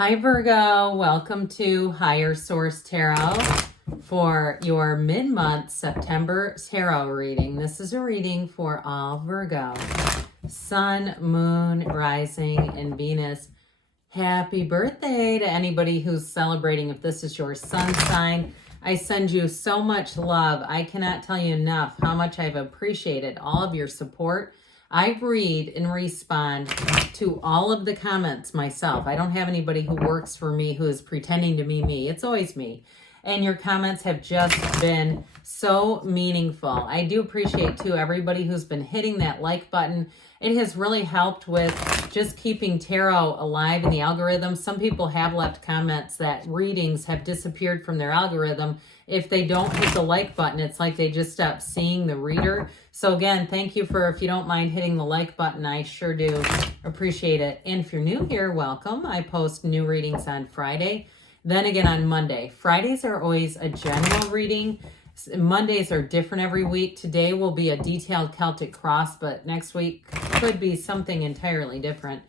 Hi Virgo, welcome to Higher Source Tarot for your mid-month September tarot reading. This is a reading for all Virgo, Sun, Moon, Rising, and Venus. Happy birthday to anybody who's celebrating. If this is your sun sign, I send you so much love. I cannot tell you enough how much I've appreciated all of your support. I read and respond to all of the comments myself. I don't have anybody who works for me who is pretending to be me. It's always me. And your comments have just been so meaningful. I do appreciate, too, everybody who's been hitting that like button. It has really helped with just keeping tarot alive in the algorithm. Some people have left comments that readings have disappeared from their algorithm. If they don't hit the like button, it's like they just stop seeing the reader. So again, thank you for, if you don't mind hitting the like button, I sure do appreciate it. And if you're new here, welcome. I post new readings on Friday, then again on Monday. Fridays are always a general reading. Mondays are different every week. Today will be a detailed Celtic cross, but next week could be something entirely different.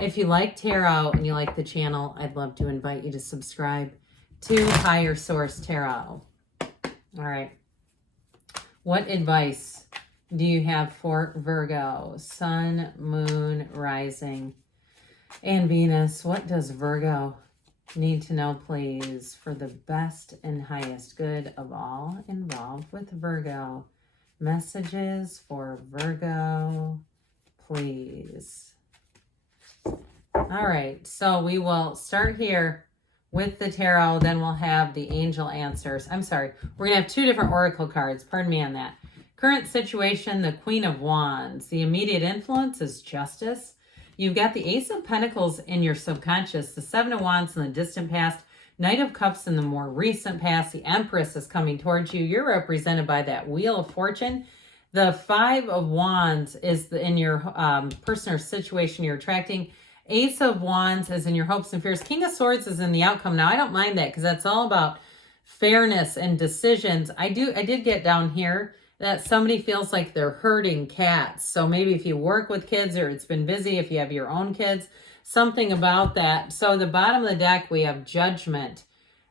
If you like tarot and you like the channel, I'd love to invite you to subscribe to Higher Source Tarot. All right. What advice do you have for Virgo? Sun, Moon, Rising, and Venus. What does Virgo need to know, please, for the best and highest good of all involved with Virgo? Messages for Virgo, please. All right, so we will start here with the tarot, then we'll have the angel answers. I'm sorry, we're going to have two different oracle cards. Pardon me on that. Current situation, the Queen of Wands. The immediate influence is justice. You've got the Ace of Pentacles in your subconscious, the Seven of Wands in the distant past, Knight of Cups in the more recent past, the Empress is coming towards you. You're represented by that Wheel of Fortune. The Five of Wands is in your person or situation you're attracting. Ace of Wands is in your hopes and fears. King of Swords is in the outcome. Now, I don't mind that because that's all about fairness and decisions. I did get down here that somebody feels like they're herding cats. So maybe if you work with kids or it's been busy, if you have your own kids, something about that. So the bottom of the deck, we have Judgment,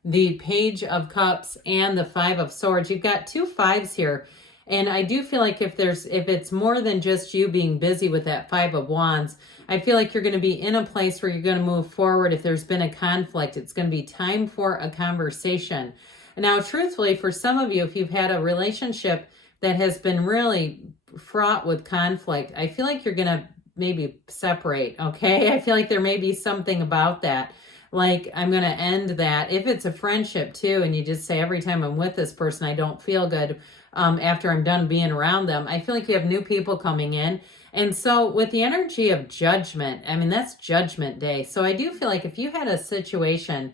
the Page of Cups, and the Five of Swords. You've got two fives here. And I do feel like if it's more than just you being busy with that Five of Wands, I feel like you're going to be in a place where you're going to move forward. If there's been a conflict, it's going to be time for a conversation. Now, truthfully, for some of you, if you've had a relationship that has been really fraught with conflict, I feel like you're going to maybe separate, okay? I feel like there may be something about that. Like, I'm going to end that. If it's a friendship, too, and you just say, every time I'm with this person, I don't feel good after I'm done being around them, I feel like you have new people coming in. And so with the energy of Judgment, I mean, that's Judgment Day. So I do feel like if you had a situation,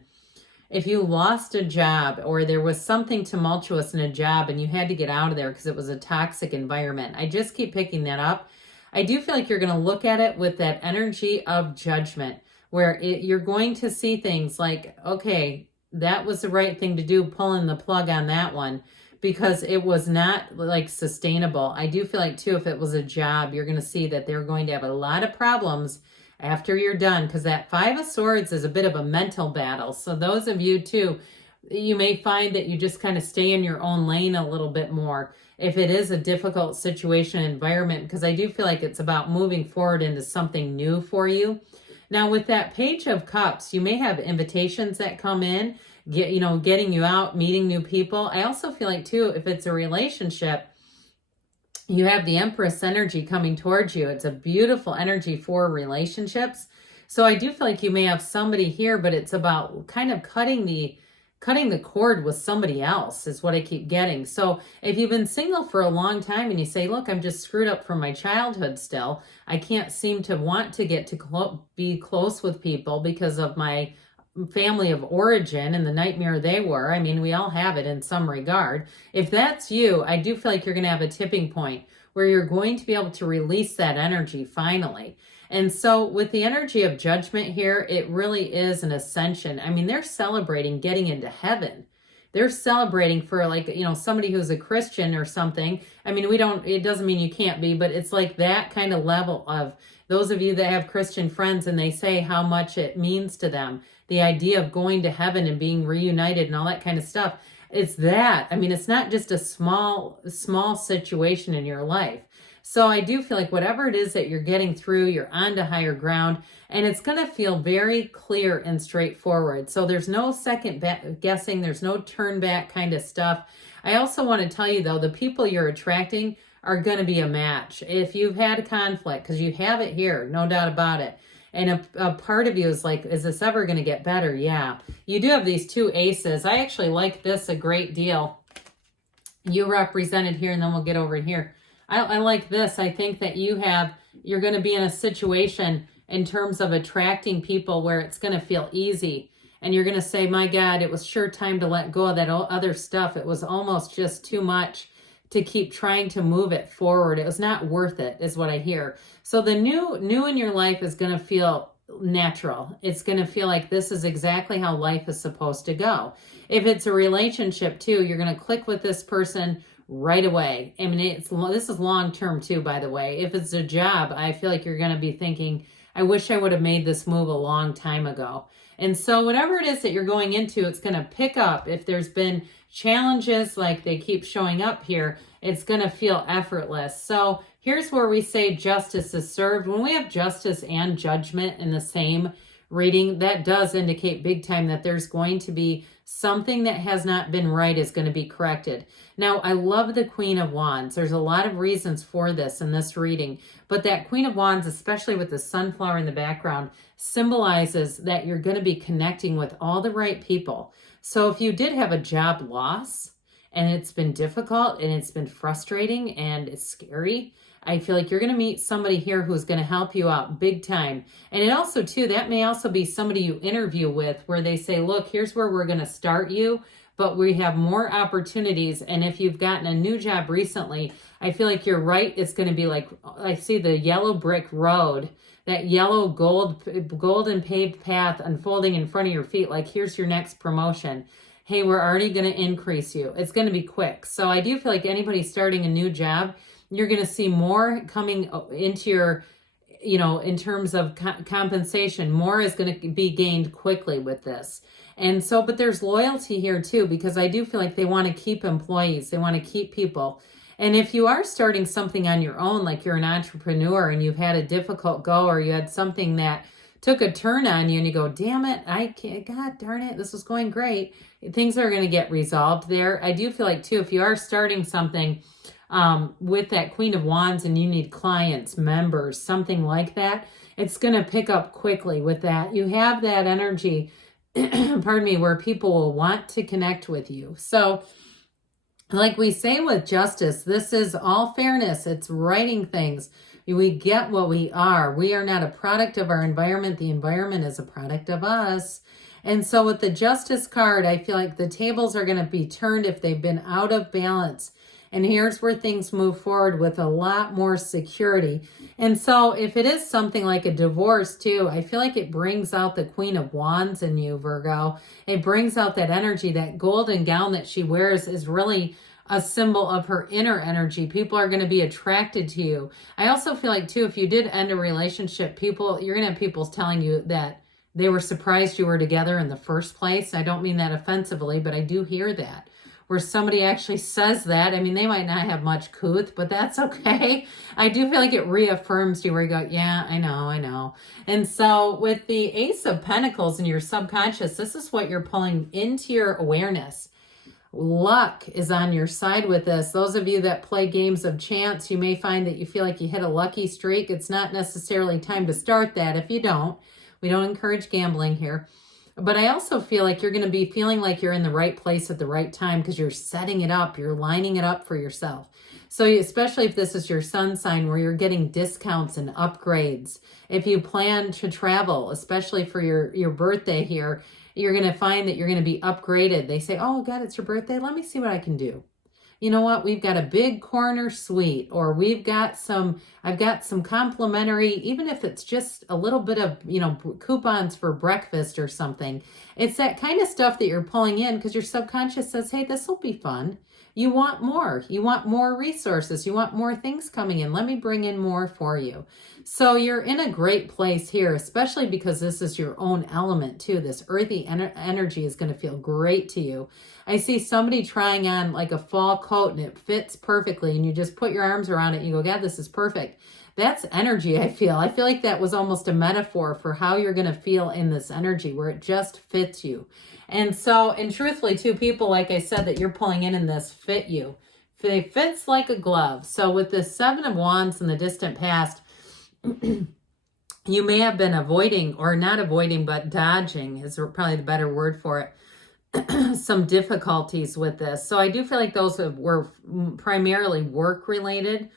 if you lost a job or there was something tumultuous in a job and you had to get out of there because it was a toxic environment, I just keep picking that up. I do feel like you're going to look at it with that energy of judgment where you're going to see things like, okay, that was the right thing to do, pulling the plug on that one because it was not like sustainable. I do feel like too, if it was a job, you're going to see that they're going to have a lot of problems after you're done, because that Five of Swords is a bit of a mental battle. So those of you too, you may find that you just kind of stay in your own lane a little bit more if it is a difficult situation and environment, because I do feel like it's about moving forward into something new for you. Now with that Page of Cups, you may have invitations that come in, getting you out, meeting new people. I also feel like too, if it's a relationship, you have the Empress energy coming towards you. It's a beautiful energy for relationships. So I do feel like you may have somebody here, but it's about kind of cutting the cord with somebody else is what I keep getting. So if you've been single for a long time and you say, look, I'm just screwed up from my childhood still. I can't seem to want to get to be close with people because of my family of origin and the nightmare they were. I mean, we all have it in some regard. If that's you, I do feel like you're going to have a tipping point where you're going to be able to release that energy finally. And so with the energy of Judgment here, it really is an ascension. I mean, they're celebrating getting into heaven. they're celebrating for like, you know, somebody who's a Christian or something. I mean, it doesn't mean you can't be, but it's like that kind of level of those of you that have Christian friends and they say how much it means to them. The idea of going to heaven and being reunited and all that kind of stuff. It's that. I mean, it's not just a small situation in your life. So I do feel like whatever it is that you're getting through, you're on to higher ground, and it's going to feel very clear and straightforward. So there's no second guessing. There's no turn back kind of stuff. I also want to tell you, though, the people you're attracting are going to be a match. If you've had a conflict, because you have it here, no doubt about it. And a part of you is like, is this ever going to get better? Yeah. You do have these two aces. I actually like this a great deal. You represented here, and then we'll get over here. I like this. I think that you're going to be in a situation in terms of attracting people where it's going to feel easy. And you're going to say, my God, it was sure time to let go of that other stuff. It was almost just too much to keep trying to move it forward. It was not worth it, is what I hear. So the new in your life is going to feel natural. It's going to feel like this is exactly how life is supposed to go. If it's a relationship too, you're going to click with this person right away. I mean, this is long-term too, by the way. If it's a job, I feel like you're going to be thinking, I wish I would have made this move a long time ago. And so whatever it is that you're going into, it's going to pick up. If there's been challenges like they keep showing up here, it's going to feel effortless. So here's where we say justice is served. When we have justice and judgment in the same reading, that does indicate big time that there's going to be something that has not been right is going to be corrected. Now, I love the Queen of Wands. There's a lot of reasons for this in this reading, but that Queen of Wands, especially with the sunflower in the background, symbolizes that you're going to be connecting with all the right people. So if you did have a job loss and it's been difficult and it's been frustrating and it's scary, I feel like you're going to meet somebody here who's going to help you out big time. And it also, too, that may also be somebody you interview with where they say, look, here's where we're going to start you, but we have more opportunities. And if you've gotten a new job recently, I feel like you're right. It's going to be like, I see the yellow brick road, that yellow golden paved path unfolding in front of your feet. Like, here's your next promotion. Hey, we're already going to increase you. It's going to be quick. So I do feel like anybody starting a new job, you're going to see more coming into your, you know, in terms of compensation. More is going to be gained quickly with this. And so, but there's loyalty here too, because I do feel like they want to keep employees. They want to keep people. And if you are starting something on your own, like you're an entrepreneur and you've had a difficult go, or you had something that took a turn on you and you go, damn it, I can't, God darn it, this was going great. Things are going to get resolved there. I do feel like too, if you are starting something with that Queen of Wands and you need clients, members, something like that, it's going to pick up quickly with that. You have that energy, pardon me, where people will want to connect with you. So like we say with justice, this is all fairness. It's righting things. We get what we are. We are not a product of our environment. The environment is a product of us. And so with the Justice card, I feel like the tables are going to be turned if they've been out of balance. And here's where things move forward with a lot more security. And so if it is something like a divorce too, I feel like it brings out the Queen of Wands in you, Virgo. It brings out that energy. That golden gown that she wears is really a symbol of her inner energy. People are going to be attracted to you. I also feel like too, if you did end a relationship, you're going to have people telling you that they were surprised you were together in the first place. I don't mean that offensively, but I do hear that. Where somebody actually says that. I mean, they might not have much couth, but that's okay. I do feel like it reaffirms you where you go, yeah, I know. And so with the Ace of Pentacles in your subconscious, this is what you're pulling into your awareness. Luck is on your side with this. Those of you that play games of chance, you may find that you feel like you hit a lucky streak. It's not necessarily time to start that if you don't. We don't encourage gambling here. But I also feel like you're going to be feeling like you're in the right place at the right time because you're setting it up. You're lining it up for yourself. So especially if this is your sun sign where you're getting discounts and upgrades. If you plan to travel, especially for your birthday here, you're going to find that you're going to be upgraded. They say, oh, God, it's your birthday. Let me see what I can do. you know what, we've got a big corner suite, or I've got some complimentary, even if it's just a little bit of, coupons for breakfast or something. It's that kind of stuff that you're pulling in because your subconscious says, hey, this will be fun. You want more. You want more resources. You want more things coming in. Let me bring in more for you. So you're in a great place here, especially because this is your own element too. This earthy energy is going to feel great to you. I see somebody trying on like a fall coat and it fits perfectly, and you just put your arms around it and you go, God, this is perfect. That's energy, I feel. I feel like that was almost a metaphor for how you're going to feel in this energy where it just fits you. And so, and truthfully too, people, like I said, that you're pulling in this fit you. It fits like a glove. So with the Seven of Wands in the distant past, you may have been avoiding, or not avoiding, but dodging is probably the better word for it, some difficulties with this. So I do feel like those were primarily work related.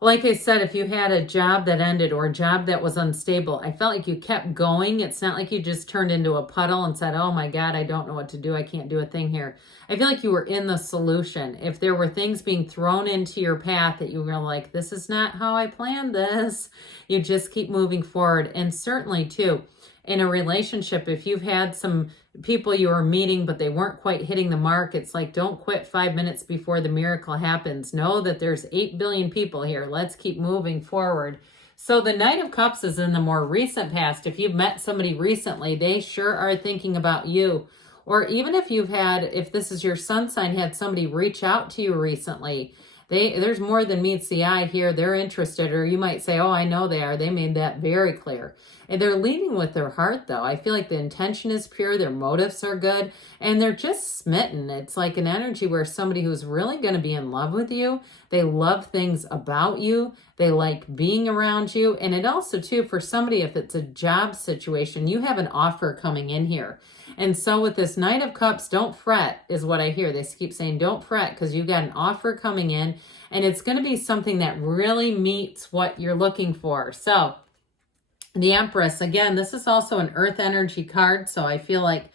Like I said, if you had a job that ended or a job that was unstable, I felt like you kept going. It's not like you just turned into a puddle and said, oh my God, I don't know what to do. I can't do a thing here. I feel like you were in the solution. If there were things being thrown into your path that you were like, this is not how I planned this, you just keep moving forward. And certainly too, in a relationship, if you've had some people you were meeting, but they weren't quite hitting the mark, it's like, don't quit 5 minutes before the miracle happens. Know that there's 8 billion people here. Let's keep moving forward. So the Knight of Cups is in the more recent past. If you've met somebody recently, they sure are thinking about you. Or even if this is your sun sign, had somebody reach out to you recently, there's more than meets the eye here. They're interested, or you might say, oh, I know they are. They made that very clear. And they're leading with their heart, though. I feel like the intention is pure. Their motives are good. And they're just smitten. It's like an energy where somebody who's really going to be in love with you. They love things about you. They like being around you. And it also, too, for somebody, if it's a job situation, you have an offer coming in here. And so with this Knight of Cups, don't fret is what I hear. They keep saying, don't fret, because you've got an offer coming in, and it's going to be something that really meets what you're looking for. So the Empress, again, this is also an earth energy card. So I feel like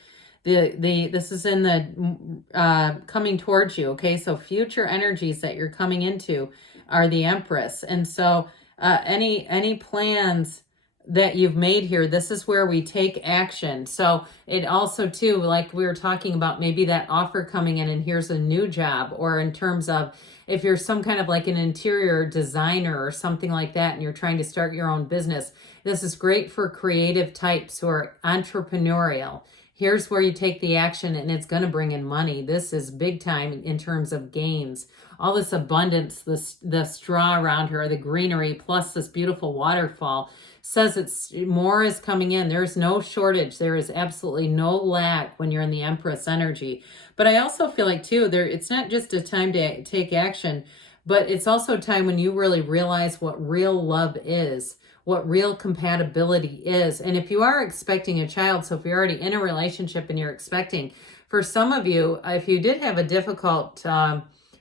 this is in the coming towards you. Okay. So future energies that you're coming into are the Empress. And so any plans that you've made here, this is where we take action. So it also too, like we were talking about, maybe that offer coming in and here's a new job, or in terms of if you're some kind of like an interior designer or something like that and you're trying to start your own business, this is great for creative types who are entrepreneurial. Here's where you take the action and it's going to bring in money. This is big time in terms of gains. All this abundance, the straw around her, the greenery, plus this beautiful waterfall says it's more is coming in. There's no shortage. There is absolutely no lack when you're in the Empress energy. But I also feel like too, it's not just a time to take action, but it's also a time when you really realize what real love is, what real compatibility is. And if you are expecting a child, so if you're already in a relationship and you're expecting, for some of you, if you did have a difficult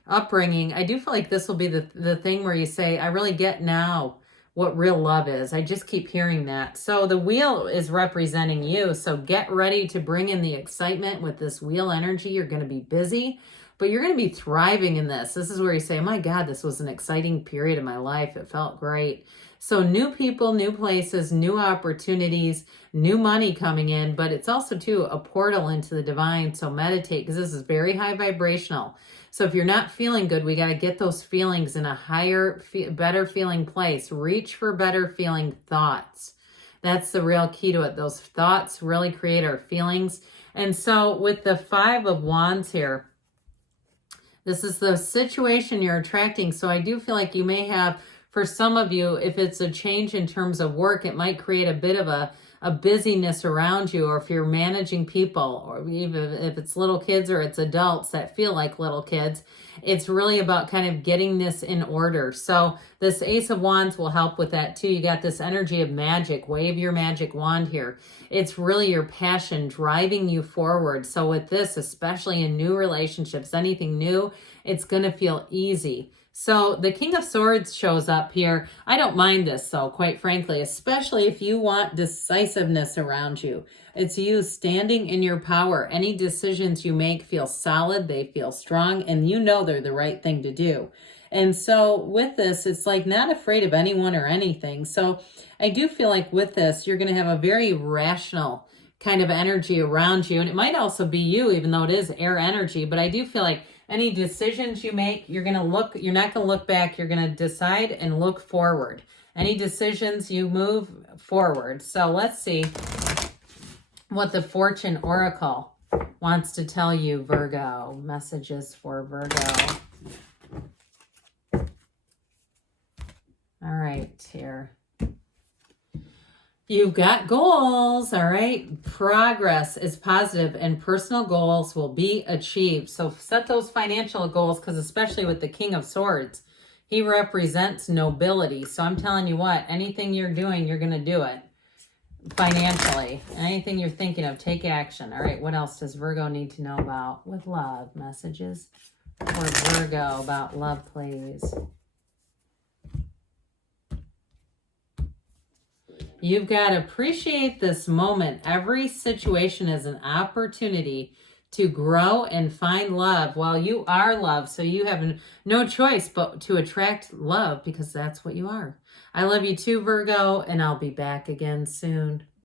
upbringing, I do feel like this will be the thing where you say, I really get now what real love is. I just keep hearing that. So the wheel is representing you. So get ready to bring in the excitement with this wheel energy. You're going to be busy, but you're going to be thriving in this. This is where you say, oh my God, this was an exciting period of my life. It felt great. So new people, new places, new opportunities, new money coming in, but it's also too a portal into the divine. So meditate, because this is very high vibrational. So if you're not feeling good, we got to get those feelings in a higher, better feeling place. Reach for better feeling thoughts. That's the real key to it. Those thoughts really create our feelings. And so with the 5 of Wands here, this is the situation you're attracting. So I do feel like you may have, for some of you, if it's a change in terms of work, it might create a bit of a busyness around you, or if you're managing people, or even if it's little kids or it's adults that feel like little kids, it's really about kind of getting this in order. So this Ace of Wands will help with that too. You got this energy of magic. Wave your magic wand here. It's really your passion driving you forward. So with this, especially in new relationships, anything new, it's going to feel easy. So the King of Swords shows up here. I don't mind this, though, quite frankly, especially if you want decisiveness around you. It's you standing in your power. Any decisions you make feel solid, they feel strong, and you know they're the right thing to do. And so with this, it's like not afraid of anyone or anything. So I do feel like with this, you're going to have a very rational kind of energy around you. And it might also be you, even though it is air energy. But I do feel like any decisions you make, you're not going to look back. You're going to decide and look forward. Any decisions you move forward. So let's see what the Fortune Oracle wants to tell you, Virgo. Messages for Virgo. All right, here. You've got goals, all right? Progress is positive and personal goals will be achieved. So set those financial goals, because especially with the King of Swords, he represents nobility. So I'm telling you what, anything you're doing, you're going to do it financially. Anything you're thinking of, take action. All right, what else does Virgo need to know about with love? Messages for Virgo about love, please. You've got to appreciate this moment. Every situation is an opportunity to grow and find love. Well, you are love, so you have no choice but to attract love because that's what you are. I love you too, Virgo, and I'll be back again soon.